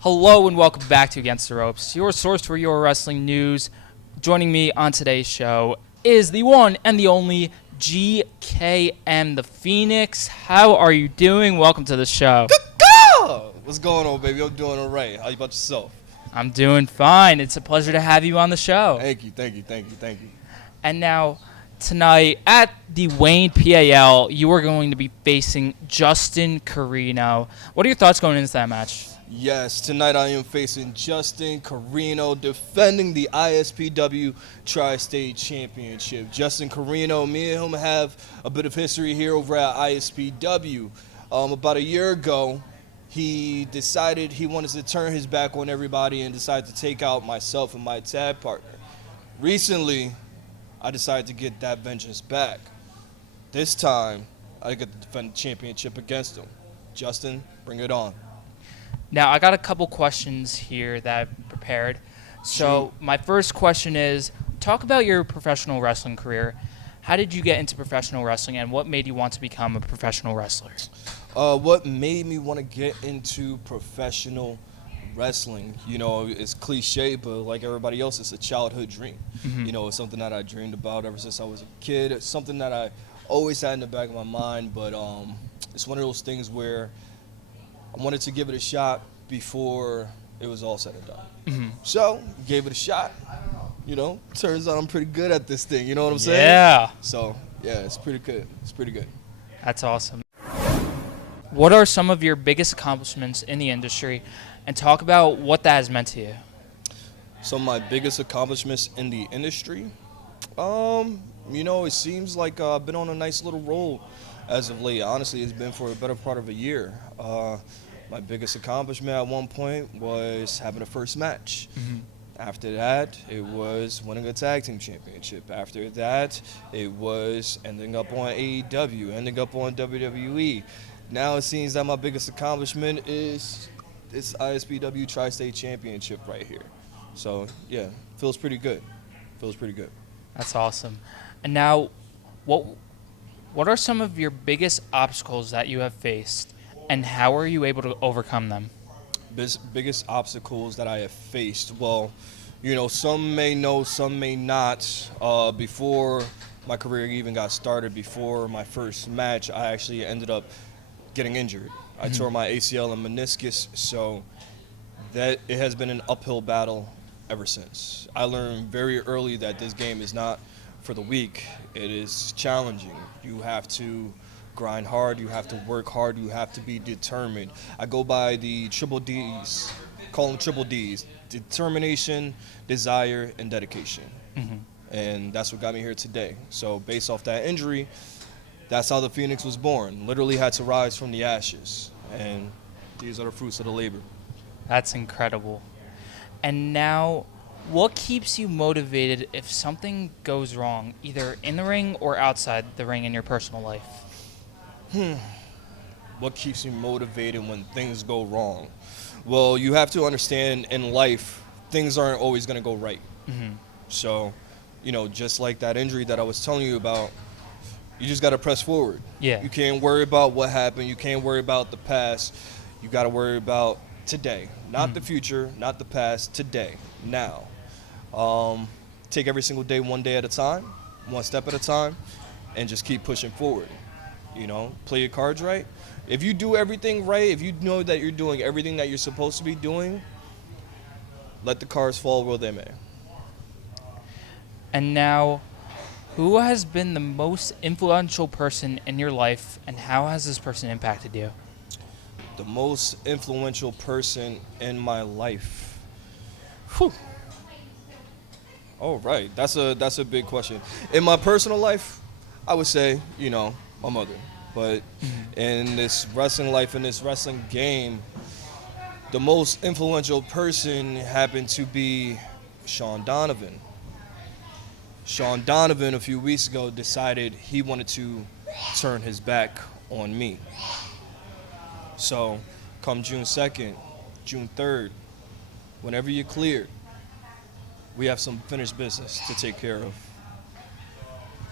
Hello and welcome back to Against the Ropes, your source for your wrestling news. Joining me on today's show is the one and the only GKM, the Phoenix. How are you doing? Welcome to the show. What's going on, baby? I'm doing all right. How you about yourself? I'm doing fine. It's a pleasure to have you on the show. Thank you. And now, tonight at the Wayne PAL, you are going to be facing Justin Carino. What are your thoughts going into that match? Yes, tonight I am facing Justin Carino, defending the ISPW Tri-State Championship. Justin Carino, me and him have a bit of history here over at ISPW. About a year ago, he decided he wanted to turn his back on everybody and decided to take out myself and my tag partner. Recently, I decided to get that vengeance back. This time, I get to defend the championship against him. Justin, bring it on. Now, I got a couple questions here that I've prepared. So, my first question is, talk about your professional wrestling career. How did you get into professional wrestling, and what made you want to become a professional wrestler? What made me want to get into professional wrestling? You know, it's cliche, but like everybody else, it's a childhood dream. Mm-hmm. You know, it's something that I dreamed about ever since I was a kid. It's something that I always had in the back of my mind, but it's one of those things where I wanted to give it a shot before it was all said and done. Mm-hmm. So, gave it a shot. You know, turns out I'm pretty good at this thing. You know what I'm saying? Yeah. So, yeah, it's pretty good. That's awesome. What are some of your biggest accomplishments in the industry, and talk about what that has meant to you? So my biggest accomplishments in the industry, you know, it seems like I've been on a nice little roll as of late. Honestly, it's been for a better part of a year. My biggest accomplishment at one point was having a first match. Mm-hmm. After that, it was winning a tag team championship. After that, it was ending up on AEW, ending up on WWE. Now it seems that my biggest accomplishment is this ISPW Tri-State Championship right here. So, yeah, feels pretty good. That's awesome. And now, what are some of your biggest obstacles that you have faced, and how are you able to overcome them? Biggest obstacles that I have faced, well, you know, some may know, some may not. Before my career even got started, before my first match, I actually ended up getting injured. I tore my ACL and meniscus, so that it has been an uphill battle ever since. I learned very early that this game is not for the weak. It is challenging. You have to grind hard, you have to work hard, you have to be determined. I go by the triple D's, call them triple D's: determination, desire, and dedication. Mm-hmm. And that's what got me here today. So based off that injury, that's how the Phoenix was born. Literally had to rise from the ashes. And these are the fruits of the labor. That's incredible. And now, what keeps you motivated if something goes wrong, either in the ring or outside the ring in your personal life? What keeps you motivated when things go wrong? Well, you have to understand in life, things aren't always going to go right. Mm-hmm. So, you know, just like that injury that I was telling you about, you just got to press forward. Yeah. You can't worry about what happened. You can't worry about the past. You got to worry about today. Not the future, not the past, today, now. Take every single day, one day at a time, one step at a time, and just keep pushing forward. You know, play your cards right. If you do everything right, if you know that you're doing everything that you're supposed to be doing, let the cards fall where they may. And now, who has been the most influential person in your life, and how has this person impacted you? The most influential person in my life. Whew. All right, that's a big question. In my personal life, I would say, you know, my mother. But in this wrestling life, in this wrestling game, the most influential person happened to be Sean Donovan. Sean Donovan, a few weeks ago, decided he wanted to turn his back on me. So, come June 2nd, June 3rd, whenever you're cleared, we have some finished business to take care of.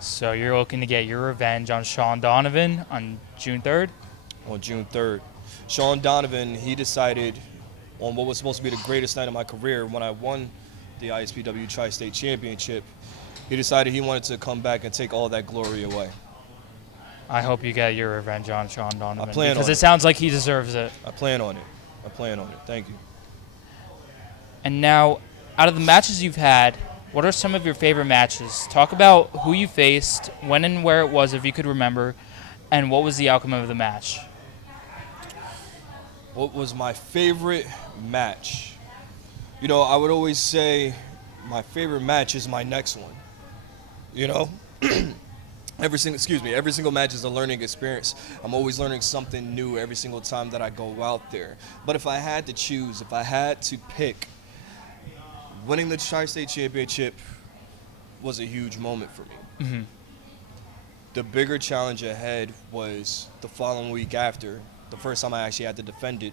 So you're looking to get your revenge on Sean Donovan on June 3rd? On June 3rd. Sean Donovan, he decided on what was supposed to be the greatest night of my career when I won the ISPW Tri-State Championship. He decided he wanted to come back and take all that glory away. I hope you get your revenge on Sean Donovan. I plan on because it. it sounds like he deserves it. I plan on it. Thank you. And now, out of the matches you've had, what are some of your favorite matches? Talk about who you faced, when and where it was, if you could remember, and what was the outcome of the match. What was my favorite match? You know, I would always say my favorite match is my next one. You know? Every single match is a learning experience. I'm always learning something new every single time that I go out there. But if I had to choose, if I had to pick, winning the Tri-State Championship was a huge moment for me. Mm-hmm. The bigger challenge ahead was the following week after. The first time I actually had to defend it,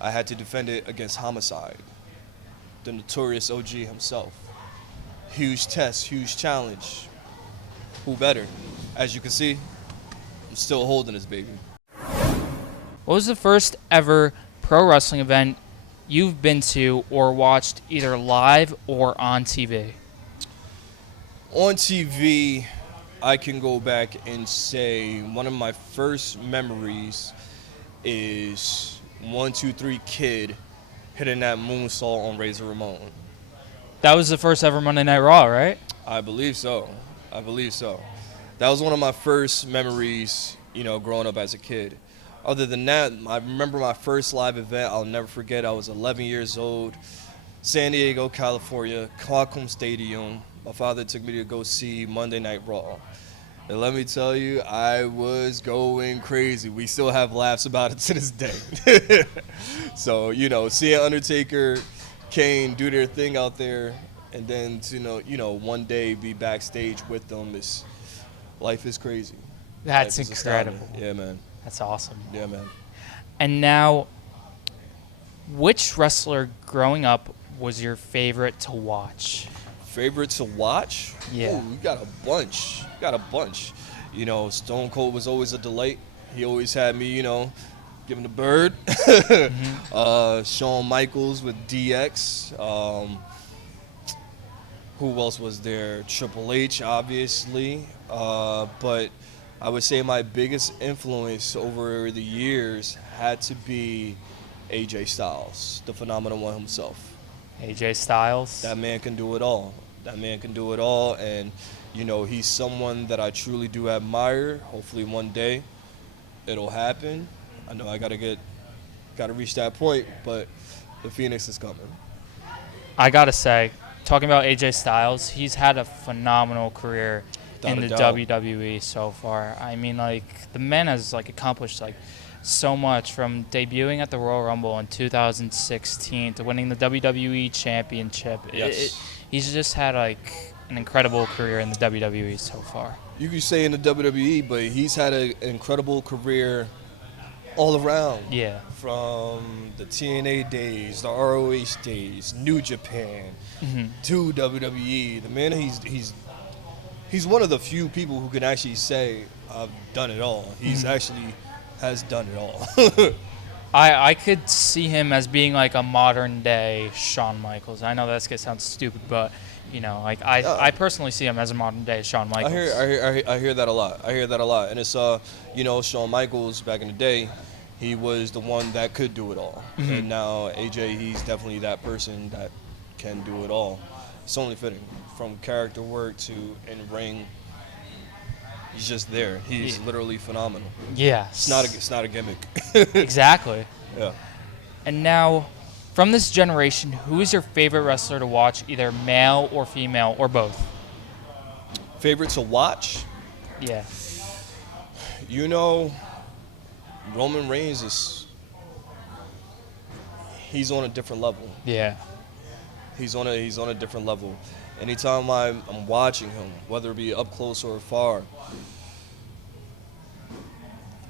I had to defend it against Homicide, the notorious OG himself. Huge test, huge challenge. Who better? As you can see, I'm still holding this baby. What was the first ever pro wrestling event you've been to or watched either live or on TV? On TV, I can go back and say one of my first memories is 1-2-3 Kid hitting that moonsault on Razor Ramon. That was the first ever Monday Night Raw, right? I believe so. That was one of my first memories, you know, growing up as a kid. Other than that, I remember my first live event. I'll never forget. I was 11 years old, San Diego, California, Qualcomm Stadium. My father took me to go see Monday Night Raw. And let me tell you, I was going crazy. We still have laughs about it to this day. So, you know, seeing Undertaker, Kane do their thing out there, and then to one day be backstage with them life is crazy. That's Life is incredible. astounding. Yeah, man. That's awesome. Yeah, man. And now, which wrestler growing up was your favorite to watch? Favorite to watch? Yeah. Ooh, we got a bunch. You know, Stone Cold was always a delight. He always had me, giving the bird. Mm-hmm. Shawn Michaels with DX. Who else was there? Triple H, obviously. But I would say my biggest influence over the years had to be AJ Styles, the phenomenal one himself. AJ Styles. That man can do it all. And, he's someone that I truly do admire. Hopefully one day it'll happen. I know I gotta reach that point, but the Phoenix is coming. I gotta say, talking about AJ Styles, he's had a phenomenal career in the WWE so far. I mean, the man has accomplished so much, from debuting at the Royal Rumble in 2016 to winning the WWE Championship. Yes. He's just had an incredible career in the WWE so far. You could say in the WWE, but he's had an incredible career all around. Yeah. From the TNA days, the ROH days, New Japan, to WWE. The man, he's one of the few people who can actually say, I've done it all. He's actually has done it all. I could see him as being a modern day Shawn Michaels. I know that's gonna sound stupid, but I personally see him as a modern day Shawn Michaels. I hear that a lot. And it's Shawn Michaels back in the day, he was the one that could do it all. And now AJ, he's definitely that person that can do it all. It's only fitting, from character work to in ring. He's just there. He's literally phenomenal. Yeah. It's not a gimmick. Exactly. Yeah. And now, from this generation, who is your favorite wrestler to watch, either male or female or both? Favorite to watch? Yeah. Roman Reigns he's on a different level. Yeah. He's on a different level. Anytime I'm watching him, whether it be up close or far,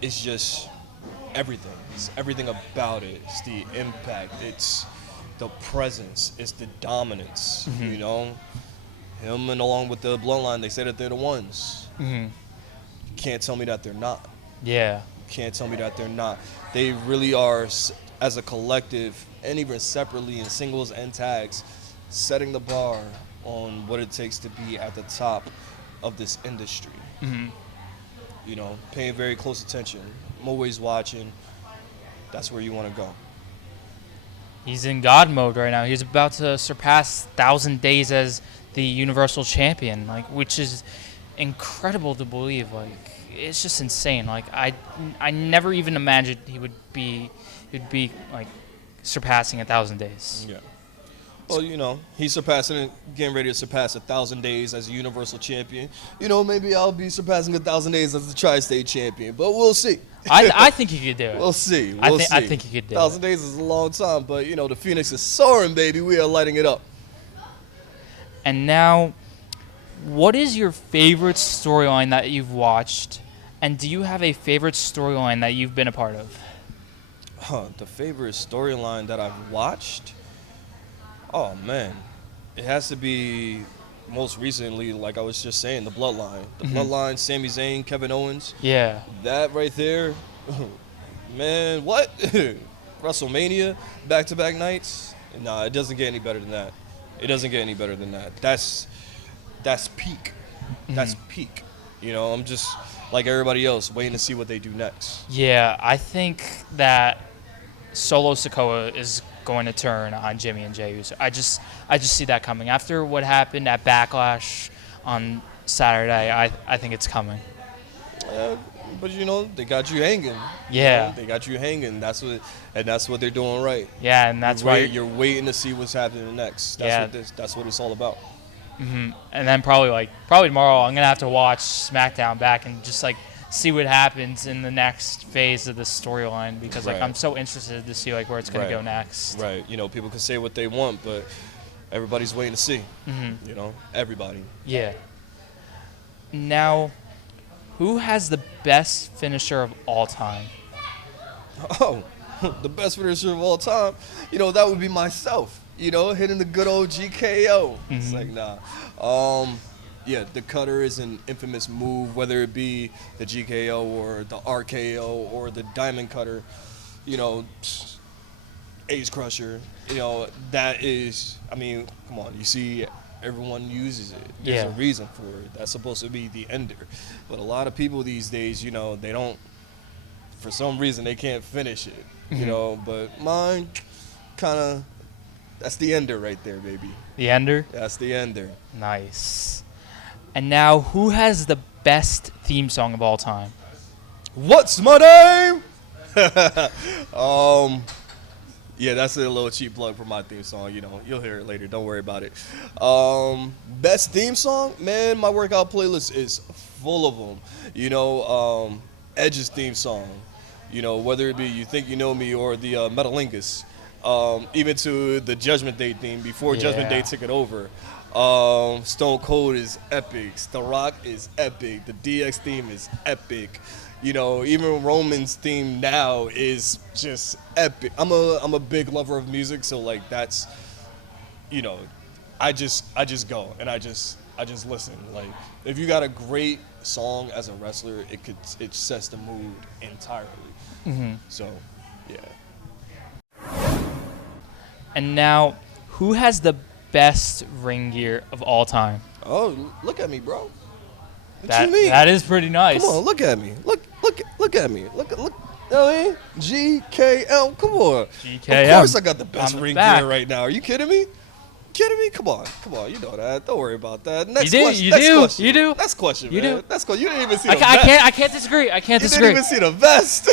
it's just everything. It's everything about it. It's the impact. It's the presence, it's the dominance. Mm-hmm. You know, him and along with the bloodline, they say that they're the ones. Mm-hmm. You can't tell me that they're not. Yeah. Can't tell me that they're not. They really are, as a collective, and even separately in singles and tags, setting the bar on what it takes to be at the top of this industry. Mm-hmm. You know, paying very close attention. I'm always watching. That's where you want to go. He's in God mode right now. He's about to surpass 1,000 days as the Universal Champion, like, which is incredible to believe. Like, it's just insane. Like, I never even imagined he'd be like surpassing 1,000 days. Yeah. Well, you know, he's getting ready to surpass 1,000 days as a Universal Champion. You know, maybe I'll be surpassing 1,000 days as the Tri-State Champion, but we'll see. I think he could do it. We'll see. I think he could do it. 1,000 days is a long time, but, you know, the Phoenix is soaring, baby. We are lighting it up. And now, what is your favorite storyline that you've watched? And do you have a favorite storyline that you've been a part of? The favorite storyline that I've watched? Oh, man. It has to be most recently, like I was just saying, the Bloodline. The Bloodline, Sami Zayn, Kevin Owens. Yeah. That right there, man, what? WrestleMania, back-to-back nights? Nah, it doesn't get any better than that. It doesn't get any better than that. That's peak. That's peak. You know, I'm just like everybody else, waiting to see what they do next. Yeah, I think that Solo Sikoa is going to turn on Jimmy and Jey Uso. I just see that coming. After what happened at Backlash on Saturday, I think it's coming. But you know, they got you hanging. Yeah. You know, they got you hanging. That's what they're doing right. Yeah, and that's why you're waiting to see what's happening next. That's what it's all about. Mm-hmm. And then probably tomorrow I'm gonna have to watch SmackDown back and just like see what happens in the next phase of the storyline because like I'm so interested to see like where it's gonna go next. Right. You know, people can say what they want, but everybody's waiting to see. Mm-hmm. You know, everybody. Yeah. Now, who has the best finisher of all time? Oh, the best finisher of all time. You know, that would be myself. You know, hitting the good old GKO. It's like, nah. Yeah, the cutter is an infamous move, whether it be the GKO or the RKO or the diamond cutter. You know, Ace Crusher. You know, that is, I mean, come on. You see, everyone uses it. There's a reason for it. That's supposed to be the ender. But a lot of people these days, you know, they don't, for some reason, they can't finish it. You know, but mine kind of, that's the ender right there, baby. The ender? That's the ender. Nice. And now, who has the best theme song of all time? What's my name? Yeah, that's a little cheap plug for my theme song. You know, you'll hear it later. Don't worry about it. Best theme song? Man, my workout playlist is full of them. You know, Edge's theme song. You know, whether it be You Think You Know Me or the Metalingus. Even to the Judgment Day theme before Judgment Day took it over. Stone Cold is epic. The Rock is epic. The DX theme is epic. You know, even Roman's theme now is just epic. I'm a big lover of music, so like that's, you know, I just go and I just listen. Like if you got a great song as a wrestler, it sets the mood entirely. So, yeah. And now, who has the best ring gear of all time? Oh, look at me, bro. What you mean? That is pretty nice. Come on, look at me. Look at me. Look. You know what I mean? GKL. Come on. GKL. Of course I got the best On the ring back. gear right now. Are you kidding me? Come on. You know that. Don't worry about that. Next You do. question. You Next do. question. You do. Next question, You man. do. Next question. You didn't even see the I vest. can't disagree. I can't You disagree. didn't even see the vest.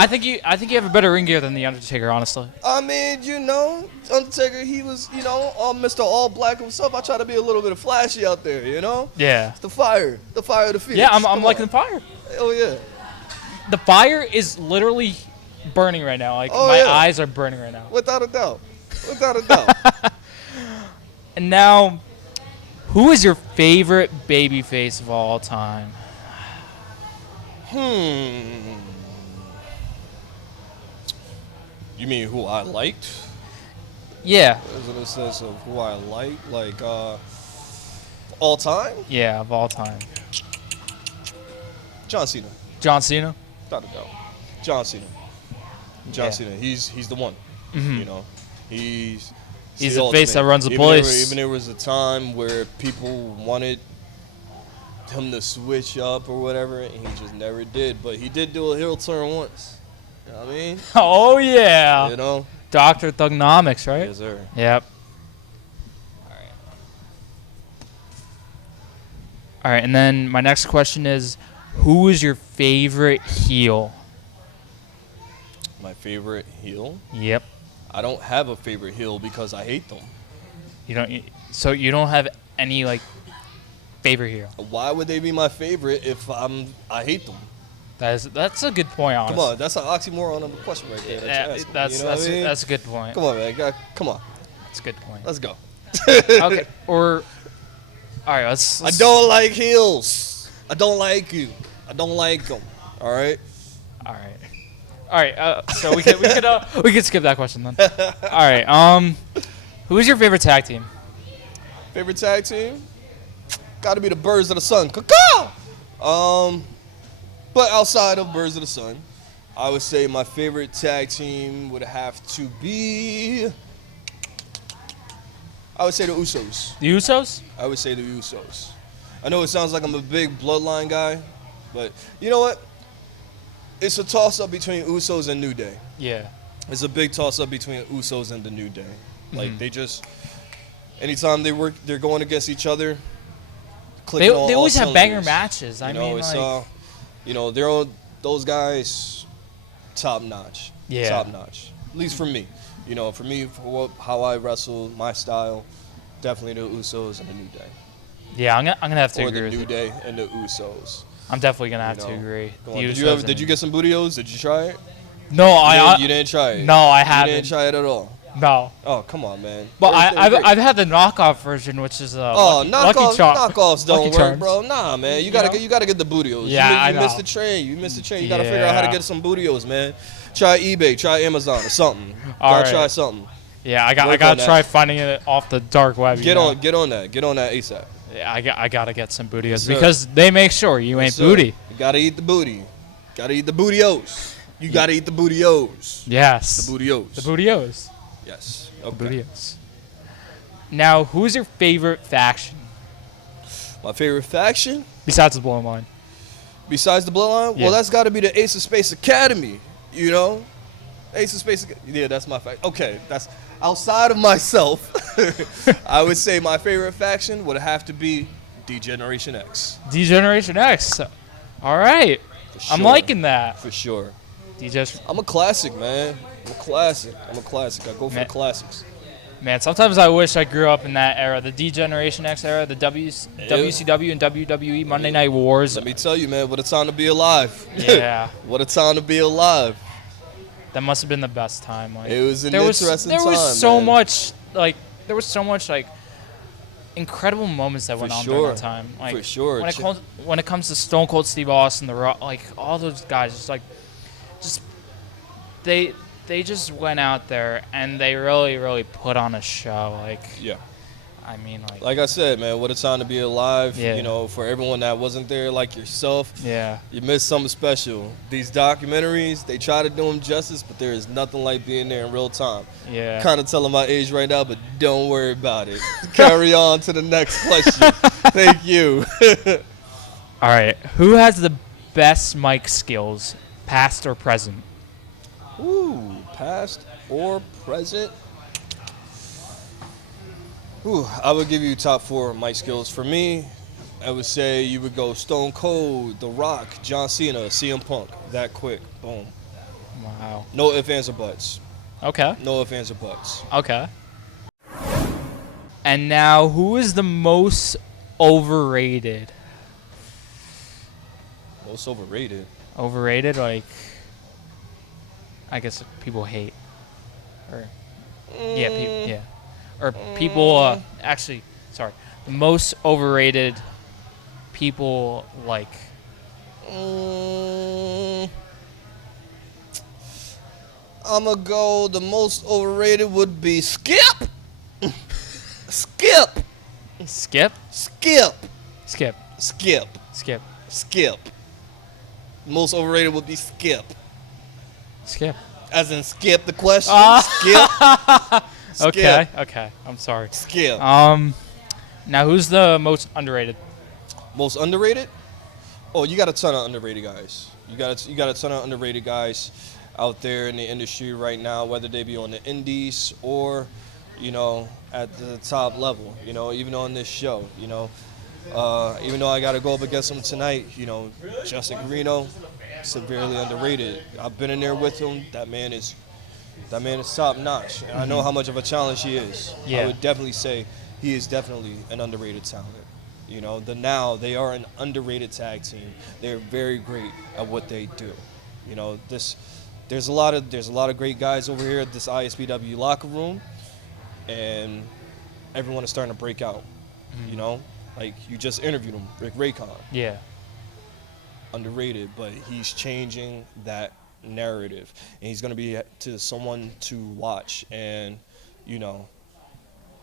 I think you have a better ring gear than the Undertaker, honestly. I mean, you know, Undertaker, he was, you know, Mr. All Black himself. I try to be a little bit of flashy out there, you know? Yeah. The fire of the Phoenix. Yeah, I'm Come liking on. the fire. Oh, yeah. The fire is literally burning right now. Like my eyes are burning right now. Without a doubt. Without a doubt. And now, who is your favorite babyface of all time? You mean who I liked? Yeah. As in the sense of who I like all time. Yeah, of all time. John Cena, John Cena. without a doubt. John Cena. John Yeah. Cena. He's the one. Mhm. You know, he's He's the the face that ultimate. runs the Even place. even there was a time where people wanted him to switch up or whatever, and he just never did. But he did do a heel turn once. You know what I mean? Oh yeah. You know? Dr. Thugnomics, right? Yes, sir. Yep. All right, and then my next question is, who is your favorite heel? My favorite heel? Yep. I don't have a favorite heel because I hate them. So you don't have any like favorite heel. Why would they be my favorite if I hate them? That's a good point, honestly. Come on, that's an oxymoron of a question right there. Yeah, That you're asking. that's You know what I mean? that's a good point. Come on, man. Come on. That's a good point. Let's go. Okay, or all right, I don't like heels. I don't like you. I don't like them. All right. All right. So we could skip that question then. All right. Who is your favorite tag team? Favorite tag team? Got to be the Birds of the Sun. Caw-caw! But outside of Birds of the Sun, I would say my favorite tag team would have to be. I would say the Usos. The Usos? I would say the Usos. I know it sounds like I'm a big bloodline guy, but you know what? It's a toss-up between Usos and New Day. Yeah. It's a big toss-up between Usos and the New Day. Like they just, anytime they're going against each other. They always have banger cylinders. matches. I mean, it's like, they're all, those guys, top notch. Yeah. Top notch. At least for me. For me, how I wrestle, my style, definitely the Usos and the New Day. yeah, I'm gonna have to Or agree the with New you. Day and the Usos. I'm definitely gonna have You to know. agree. Come The on. Usos Did you and- get some bootios? Did you try it? No, You didn't try it. No, I You haven't. didn't try it at all. No, Oh, come on, man. but They're I've great. had the knockoff version, which is Lucky knockoffs don't Lucky work, Charms. bro. Nah, man. You gotta get the bootios. Yeah, you I missed know. the train. You missed the train. You gotta figure out how to Yeah. get some bootios, man. Try eBay. Try Amazon or something. All Gotta right. try something. Yeah, I Work on gotta that. try finding it off the dark web. Get on that. Get on that ASAP. Yeah, I gotta get some bootios Yes, sir. because they make sure you ain't Yes, sir. booty. You gotta eat the booty. Gotta eat the bootios. You gotta eat the bootios. Yes, The bootios. the bootios. Yes. The Okay. bootios. Now, who's your favorite faction My favorite faction, besides the Bloodline? besides the Bloodline, Yeah. well, that's got to be the Ace of Space Academy. Ace of Space. Yeah, that's my fact. Okay, that's outside of myself. I would say my favorite faction would have to be D-Generation X. D-Generation X. All right, For I'm sure. liking that. For sure. DJ, I'm a classic, man. I'm a classic. I go for Man. the classics. man, sometimes I wish I grew up in that era, the D-Generation X era, the WCW and WWE Monday Night Wars. Let me tell you, man, what a time to be alive. Yeah, What a time to be alive. that must have been the best time. Like, It was an there was interesting there was time, so man. much like incredible moments that went For on during sure. that time. Like, For sure. When it comes to Stone Cold Steve Austin, The Rock, like all those guys, just they just went out there and they really put on a show. Like, Yeah. I mean, Like I said, man, what a time to be alive. Yeah. For everyone that wasn't there like yourself, yeah, you missed something special. These documentaries, they try to do them justice, but there is nothing like being there in real time. yeah. Kind of telling my age right now, but don't worry about it. Carry on to the next question. Thank you. All right, who has the best mic skills, past or present? Ooh, past or present? Ooh, I would give you top 4 mic skills. For me, I would say you would go Stone Cold, The Rock, John Cena, CM Punk. That quick. Boom. Wow. No ifs, ands, or buts. Okay. No ifs, ands, or buts. Okay. And now, who is the most overrated? Most overrated. Overrated, like, I guess people hate, or yeah, or people. Actually, sorry, the most overrated people like. I'm going to go, the most overrated would be Skip. Skip. Skip? Skip. Skip. Skip. Skip. Skip. Most overrated would be Skip. Skip. As in skip the question. Skip. Skip. Okay. I'm sorry. Skip. Now who's the most underrated? Most underrated? Oh, you got a ton of underrated guys. You got a ton of underrated guys out there in the industry right now, whether they be on the indies or, at the top level. Even on this show. Even though I got to go up against him tonight, Justin Carino, severely underrated. I've been in there with him. That man is top notch. And I know how much of a challenge he is. Yeah. I would definitely say he is definitely an underrated talent. They are an underrated tag team. They're very great at what they do. There's a lot of great guys over here at this ISPW locker room, and everyone is starting to break out. Like you just interviewed him, Rick Raycon. Yeah. Underrated, but he's changing that narrative, and he's going to be to someone to watch. And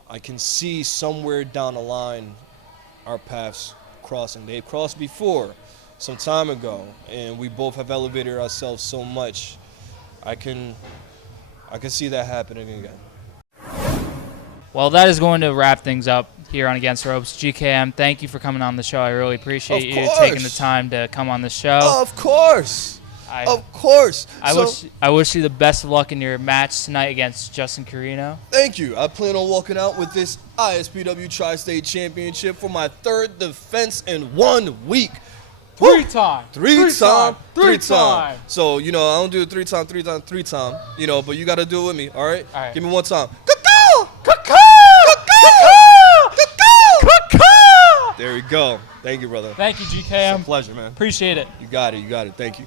I can see somewhere down the line our paths crossing. They've crossed before some time ago, and we both have elevated ourselves so much. I can see that happening again. Well, that is going to wrap things up here on Against the Ropes. GKM, thank you for coming on the show. I really appreciate you taking the time to come on the show. Of course. Of course. I wish you the best of luck in your match tonight against Justin Carino. Thank you. I plan on walking out with this ISPW Tri-State Championship for my third defense in 1 week. Three time. Three time. So, I don't do it three time. But you got to do it with me, all right? All right. Give me one time. There we go. Thank you, brother. Thank you, GKM. It's a pleasure, man. Appreciate it. You got it. Thank you.